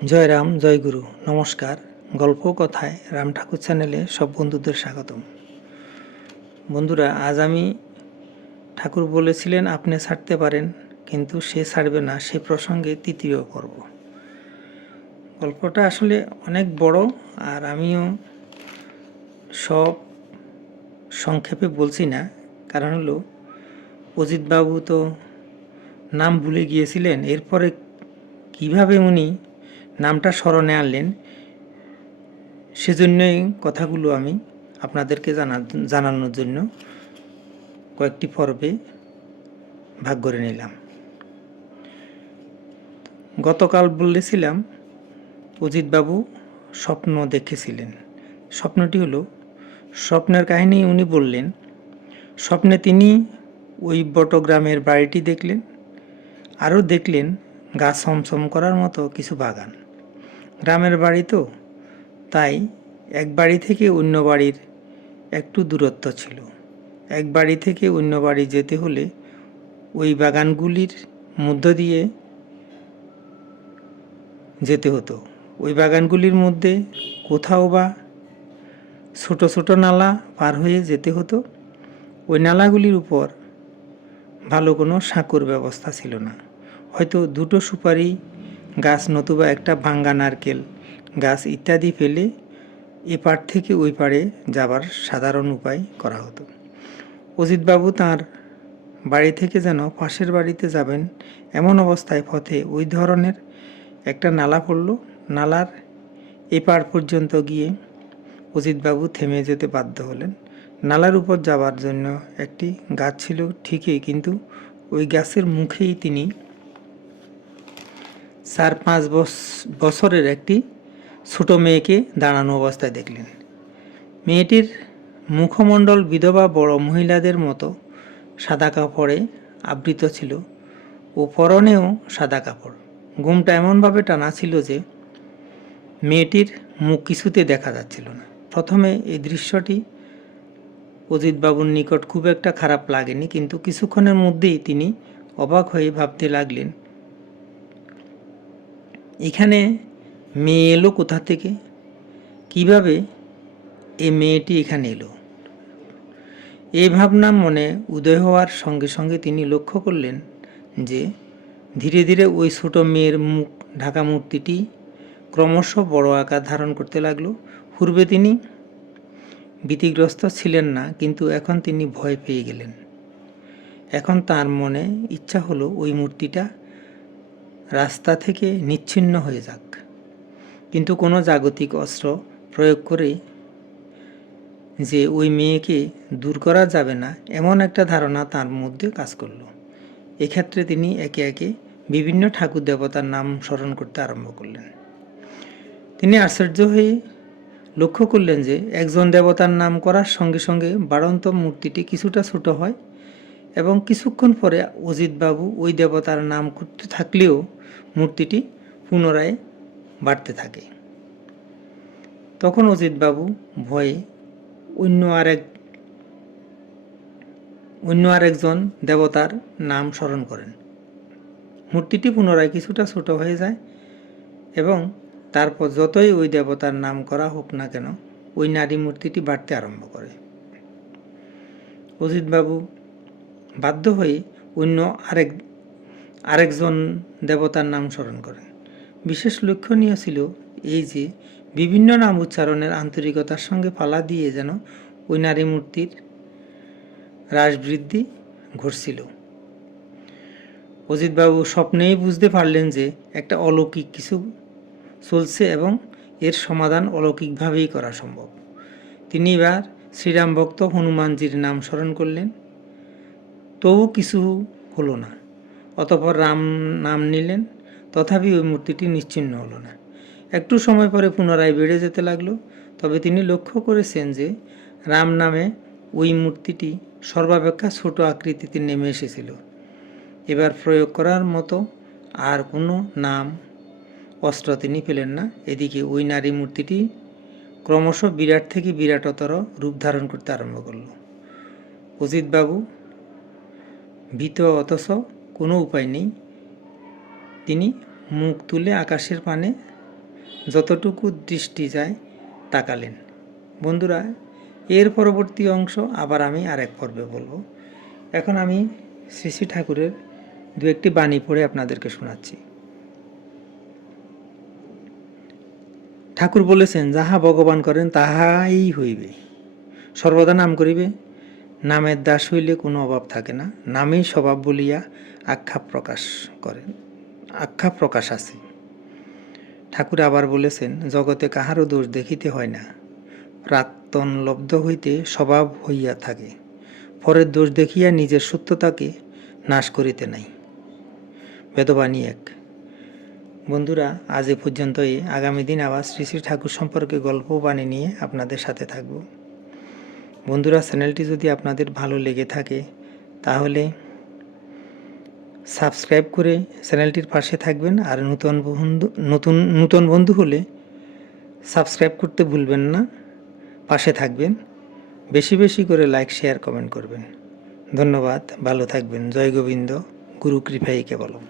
জয় রাম, জয় গুরু, নমস্কার। গল্প কথায় রাম ঠাকুর চ্যানেলে সব বন্ধুদের স্বাগতম। বন্ধুরা, আজ আমি ঠাকুর বলেছিলেন আপনি ছাড়তে পারেন, কিন্তু সে ছাড়বে না, সে প্রসঙ্গে তৃতীয় পর্ব। গল্পটা আসলে অনেক বড়, আর আমিও সব সংক্ষেপে বলছি না। কারণ হলো অজিতবাবু তো নাম ভুলে গিয়েছিলেন, এরপরে কিভাবে উনি নামটা স্মরণে আনলেন, সেজন্যই কথাগুলো আমি আপনাদেরকে জানানোর জন্য কয়েকটি পর্বে ভাগ করে নিলাম। গতকাল বলেছিলাম অজিতবাবু স্বপ্ন দেখেছিলেন। স্বপ্নটি হলো, স্বপ্নের কাহিনী উনি বললেন। স্বপ্নে তিনি ওই বটগ্রামের বাড়িটি দেখলেন, আরও দেখলেন গাছ ছমছম করার মতো কিছু বাগান। গ্রামের বাড়ি তো, তাই এক বাড়ি থেকে অন্য বাড়ির একটু দূরত্ব ছিল। এক বাড়ি থেকে অন্য বাড়ি যেতে হলে ওই বাগানগুলির মধ্য দিয়ে যেতে হতো। ওই বাগানগুলির মধ্যে কোথাও বা ছোট ছোট নালা পার হয়ে যেতে হতো। ওই নালাগুলির উপর ভালো কোনো সাঁকোর ব্যবস্থা ছিল না। হয়তো দুটো সুপারি গাছ নতুবা একটা ভাঙ্গা নারকেল গাছ ইত্যাদি ফেলে এপার থেকে ওই পারে যাবার সাধারণ উপায় করা হতো। অজিতবাবু তাঁর বাড়ি থেকে যেন পাশের বাড়িতে যাবেন এমন অবস্থায় পথে ওই ধরনের একটা নালা পড়ল। নালার এপার পর্যন্ত গিয়ে অজিতবাবু থেমে যেতে বাধ্য হলেন। নালার উপর যাবার জন্য একটি গাছ ছিল ঠিকই, কিন্তু ওই গাছের মুখেই তিনি 4-5 বছরের একটি ছোট মেয়েকে দাঁড়ানো অবস্থায় দেখলেন। মেয়েটির মুখমণ্ডল বিধবা বড় মহিলাদের মতো সাদা কাপড়ে আবৃত ছিল, ও পরনেও সাদা কাপড়। ঘুমটা এমনভাবে টানা ছিল যে মেয়েটির মুখ কিছুতে দেখা যাচ্ছিল না। প্রথমে এই দৃশ্যটি অজিতবাবুর নিকট খুব একটা খারাপ লাগেনি, কিন্তু কিছুক্ষণের মধ্যেই তিনি অবাক হয়ে ভাবতে লাগলেন, এখানে মেয়ে এলো কোথা থেকে? কিভাবে এই মেয়েটি এখানে এলো? এই ভাবনা মনে উদয় হওয়ার সঙ্গে সঙ্গে তিনি লক্ষ্য করলেন যে ধীরে ধীরে ওই ছোট মেয়ের মুখ ঢাকা মূর্তিটি ক্রমশ বড় আকার ধারণ করতে লাগলো। পূর্বে তিনি ভীতিগ্রস্ত ছিলেন না, কিন্তু এখন তিনি ভয় পেয়ে গেলেন। এখন তার মনে ইচ্ছা হলো ওই মূর্তিটা রাস্তা থেকে নিচ্ছিন্ন হয়ে যাক, কিন্তু কোনো জাগতিক অস্ত্র প্রয়োগ করে যে ওই মেয়েকে দূর করা যাবে না, এমন একটা ধারণা তার মধ্যে কাজ করল। এক্ষেত্রে তিনি একে একে বিভিন্ন ঠাকুর দেবতার নাম স্মরণ করতে আরম্ভ করলেন। তিনি আশ্চর্য হয়ে লক্ষ্য করলেন যে একজন দেবতার নাম করার সঙ্গে সঙ্গে বাড়ন্ত মূর্তিটি কিছুটা ছোট হয়, এবং কিছুক্ষণ পরে অজিতবাবু ওই দেবতার নাম করতে থাকলেও মূর্তিটি পুনরায় বাড়তে থাকে। তখন অজিতবাবু ভয়ে অন্য আরেকজন দেবতার নাম স্মরণ করেন। মূর্তিটি পুনরায় কিছুটা ছোট হয়ে যায়, এবং তারপর যতই ওই দেবতার নাম করা হোক না কেন, ওই নারী মূর্তিটি বাড়তে আরম্ভ করে। অজিতবাবু বাধ্য হয়ে অন্য আরেকজন দেবতার নাম স্মরণ করেন। বিশেষ লক্ষণীয় ছিল এই যে বিভিন্ন নাম উচ্চারণের আন্তরিকতার সঙ্গে পালা দিয়ে যেন ওই নারী মূর্তির হ্রাস-বৃদ্ধি ঘটছিল। অজিতবাবু স্বপ্নেই বুঝতে পারলেন যে একটা অলৌকিক কিছু চলছে, এবং এর সমাধান অলৌকিকভাবেই করা সম্ভব। তিনি এবার শ্রীরাম ভক্ত হনুমানজির নাম স্মরণ করলেন, তবু কিছু হলো না। অতঃপর রাম নাম নিলেন, তথাপি ওই মূর্তিটি নিশ্চিহ্ন হলো না। একটু সময় পরে পুনরায় বেড়ে যেতে লাগলো। তবে তিনি লক্ষ্য করেছেন যে রাম নামে ওই মূর্তিটি সর্বাপেক্ষা ছোট আকৃতিতে নেমে এসেছিল। এবার প্রয়োগ করার মতো আর কোনো নাম অস্ত্র তিনি পেলেন না। এদিকে ওই নারী মূর্তিটি ক্রমশ বিরাট থেকে বিরাটতর রূপ ধারণ করতে আরম্ভ করল। অজিতবাবু ভীত, অথচ কোনো উপায় নেই। তিনি মুখ তুলে আকাশের পানে যতটুকু দৃষ্টি যায় তাকালেন। বন্ধুরা, এর পরবর্তী অংশ আবার আমি আরেক পর্বে বলবো। এখন আমি শ্রী শ্রী ঠাকুরের দু একটি বাণী পড়ে আপনাদেরকে শোনাচ্ছি। ঠাকুর বলেছেন, যাহা ভগবান করেন তাহাই হইবে। সর্বদা নাম করিবে। নামের দাস হইলে কোনো অভাব থাকে না। নামেই স্বভাব বলিয়া আখ্যা প্রকাশ আছে। ঠাকুর আবার বলেছেন, জগতে কাহারও দোষ দেখিতে হয় না। প্রাক্তন লব্ধ হইতে স্বভাব হইয়া থাকে। পরের দোষ দেখিয়া নিজের সত্যতাকে নাশ করিতে নাই। বেদবাণী 1। বন্ধুরা, আজ এ পর্যন্তই। আগামী দিন আবার শ্রী শ্রী ঠাকুর সম্পর্কে গল্প বাণী নিয়ে আপনাদের সাথে থাকব। বন্ধুরা, চ্যানেলটি যদি আপনাদের ভালো লেগে থাকে তাহলে সাবস্ক্রাইব করে চ্যানেলটির পাশে থাকবেন। আর নতুন বন্ধু হলে সাবস্ক্রাইব করতে ভুলবেন না, পাশে থাকবেন। বেশি বেশি করে লাইক, শেয়ার, কমেন্ট করবেন। ধন্যবাদ, ভালো থাকবেন। জয় গোবিন্দ, গুরু কৃপাই কেবলম।